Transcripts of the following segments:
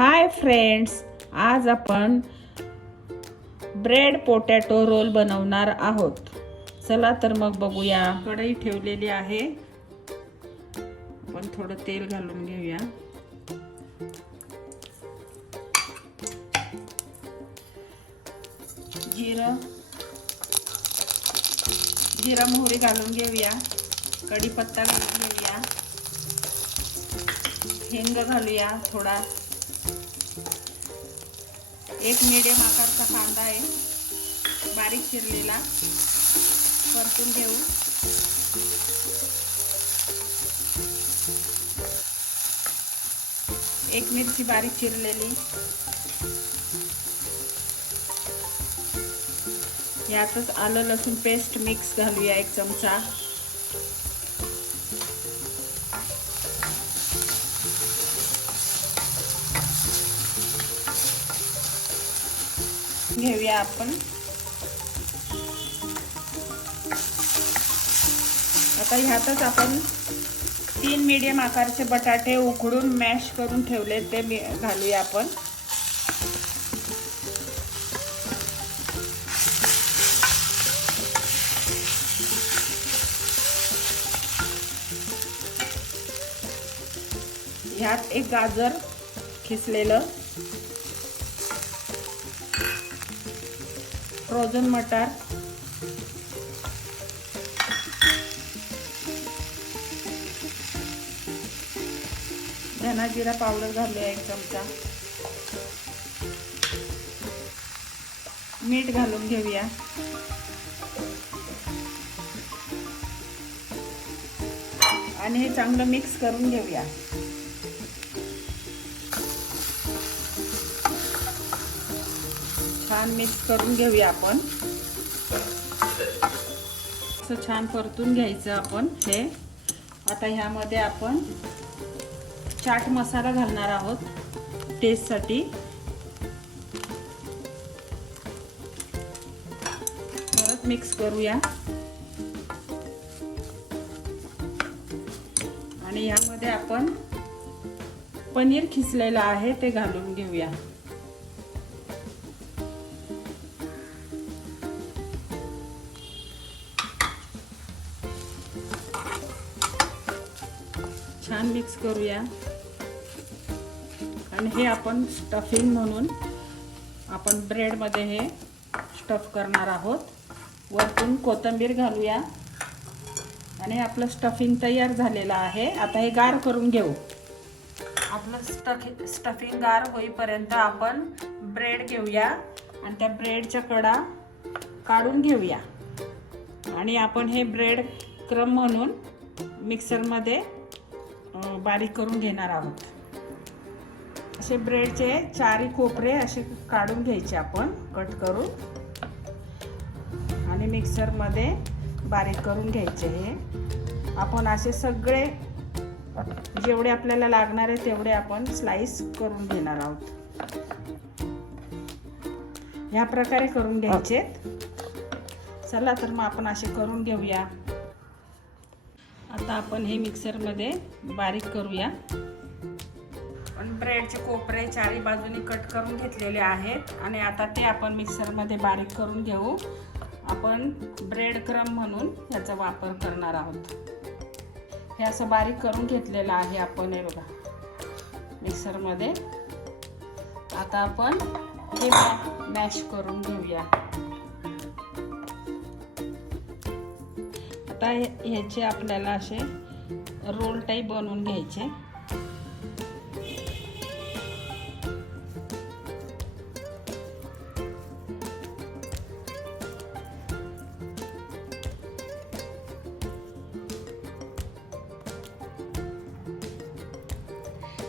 Hi friends आज आपण bread potato role बनवणार आहोत. चला तर मग बघूया. कढई ठेवलेली आहे. आपण थोडं तेल घालून घेऊया. जिरं जिरा मोहरी घालून घेऊया. कढीपत्ता घालून घेऊया. हिंग घालूया थोडा. एक मिडियम आकारचा कांदा आहे. बारीक चिरलेला. परतून घेऊ. एक मिरची बारीक चिरलेली. यातच आलं लसूण पेस्ट मिक्स घालूया एक चमचा. घेऊया आपण. आता ह्यातच आपण तीन मीडियम आकारचे बटाटे उकडून मॅश करून ठेवले ते घालूया आपण. ह्यात एक गाजर खिसलेलं. फ्रोझन मटार. धना जिरा पावडर घालूया एक चमचा. मीठ घालून घेऊया. आणि हे चांगलं मिक्स करून घेऊया. छान मिक्स करून घेऊया आपण. असं छान परतून घ्यायचं आपण हे. आता ह्यामध्ये आपण चाट मसाला घालणार आहोत टेस्टसाठी परत मिक्स करूया. आणि ह्यामध्ये आपण पनीर खिसलेलं आहे ते घालून घेऊया. छान मिक्स करूया. आणि हे आपण स्टफिंग म्हणून आपण ब्रेडमध्ये हे स्टफ करणार आहोत. वरतून कोथिंबीर घालूया. आणि आपलं स्टफिंग तयार झालेलं आहे. आता हे गार करून घेऊ. आपलं स्टफ स्टफिंग गार होईपर्यंत आपण ब्रेड घेऊया. आणि त्या ब्रेडच्या कडा काढून घेऊया. आणि आपण हे ब्रेड क्रम म्हणून मिक्सरमध्ये बारीक करून घेणार आहोत. असे ब्रेडचे चारी कोपरे असे काढून घ्यायचे आपण कट करून. आणि मिक्सरमध्ये बारीक करून घ्यायचे हे. आपण असे सगळे जेवढे आपल्याला लागणार आहे तेवढे आपण स्लाइस करून घेणार आहोत. ह्या प्रकारे करून घ्यायचे चला तर मग आपण असे करून घेऊया. आता आपण हे मिक्सरमध्ये बारीक करूया. पण ब्रेडचे कोपरे चारी बाजूनी कट करून घेतलेले आहेत आणि आता ते आपण मिक्सरमध्ये बारीक करून घेऊ. आपण ब्रेड क्रम म्हणून याचा वापर करणार आहोत. हे असं बारीक करून घेतलेलं आहे आपण हे बघा. मिक्सरमध्ये. आता आपण हे मॅश करून घेऊया. आता ह्याचे आपल्याला असे रोल टाईप बनवून घ्यायचे.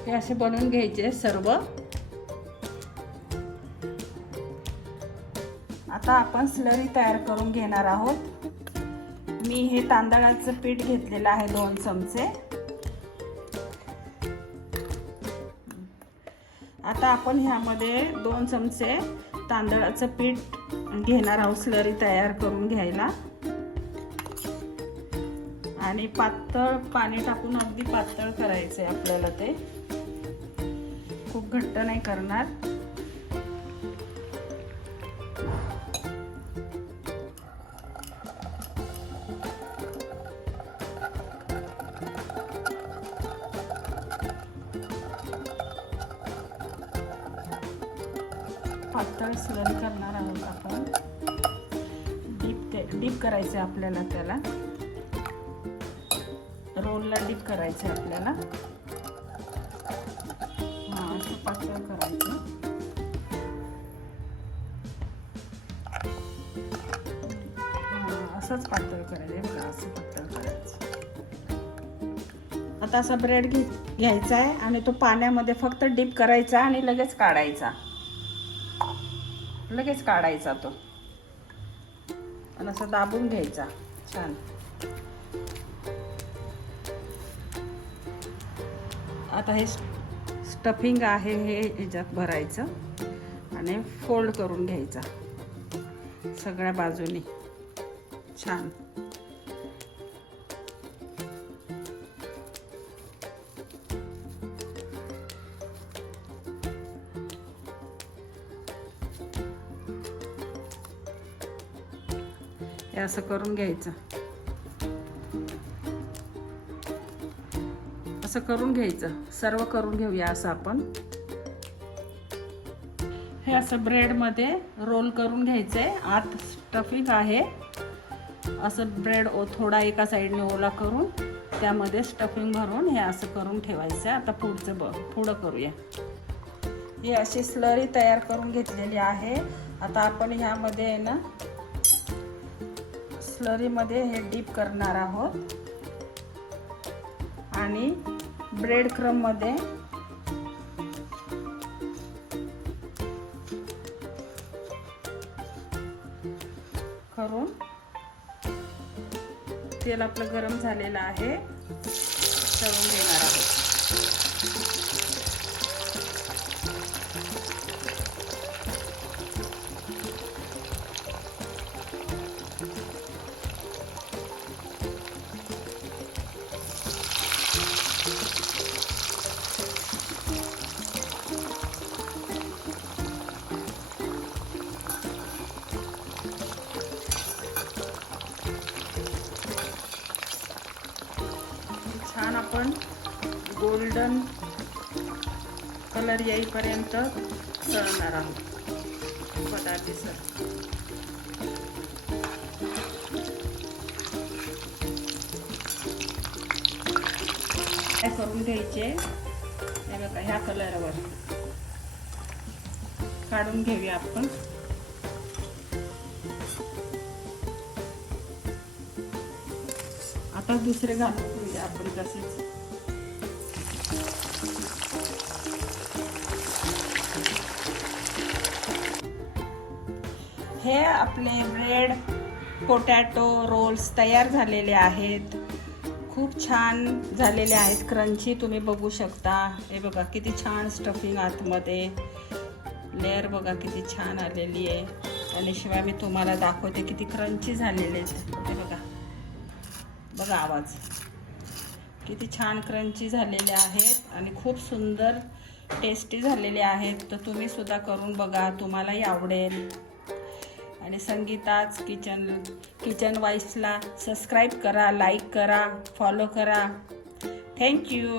हे असे बनवून घ्यायचे सर्व. आता आपण स्लरी तयार करून घेणार आहोत. मी हे तांदळाचं पीठ घेतलेलं आहे दोन चमचे. आता आपण ह्यामध्ये दोन चमचे तांदळाचं पीठ घेणार आहोत स्लरी तयार करून घ्यायला. आणि पातळ पाणी टाकून अगदी पातळ करायचं आहे आपल्याला ते. खूप घट्ट नाही करणार. पातळ स्लरी करणार आहोत आपण. डीप ते डीप करायचं आहे आपल्याला त्याला. रोलला डीप करायचं आहे आपल्याला. हां असं पातळ करायचं. हां असंच पातळ करायचं आहे असं पातळ करायचं. आता असा ब्रेड घे घ्यायचा आहे आणि तो पाण्यामध्ये फक्त डीप करायचा आणि लगेच काढायचा. लगेच काढायचा तो. आणि असं दाबून घ्यायचा. छान. आता हे स्टफिंग आहे हे ह्याच्यात भरायचं आणि फोल्ड करून घ्यायचा. सगळ्या बाजूनी. छान. हे असं करून घ्यायचं. असं करून घ्यायचं. सर्व करून घेऊया असं आपण. हे असं ब्रेडमध्ये रोल करून घ्यायचंय. आत स्टफिंग आहे. असं ब्रेड ओ थोडा एका साईडने ओला करून त्यामध्ये स्टफिंग भरून हे असं करून ठेवायचं. आहे आता पुढचं ब पुढं करूया. ही अशी स्लरी तयार करून घेतलेली आहे. आता आपण ह्यामध्ये आहे ना स्लरीमध्ये हे डीप करणार आहोत. आणि ब्रेड क्रममध्ये करून तेल आपलं गरम झालेलं आहे. तळून देणार आहोत. आपण गोल्डन कलर येईपर्यंत तळणार आहोत. बटाटे सर. काय करून घ्यायचे? हे बघा ह्या कलरवर काढून घेऊया आपण. आता दुसरे घालून आपण तसेच. हे आपले ब्रेड पोटॅटो रोल्स तयार झालेले आहेत. खूप छान झालेले आहेत. क्रंची तुम्ही बघू शकता. हे बघा किती छान स्टफिंग आतमध्ये. लेअर बघा किती छान आलेली आहे. आणि शिवाय मी तुम्हाला दाखवते किती क्रंची झालेले आहेत. हे बघा. बघा आवाज. किती छान क्रंची झालेले आहेत आणि खूप सुंदर टेस्टी झालेले आहेत. तर तुम्ही सुद्धा करून बघा तुम्हालाही आवडेल. आणि संगीताच किचन किचन वाईफला सबस्क्राईब करा लाईक करा फॉलो करा. Thank you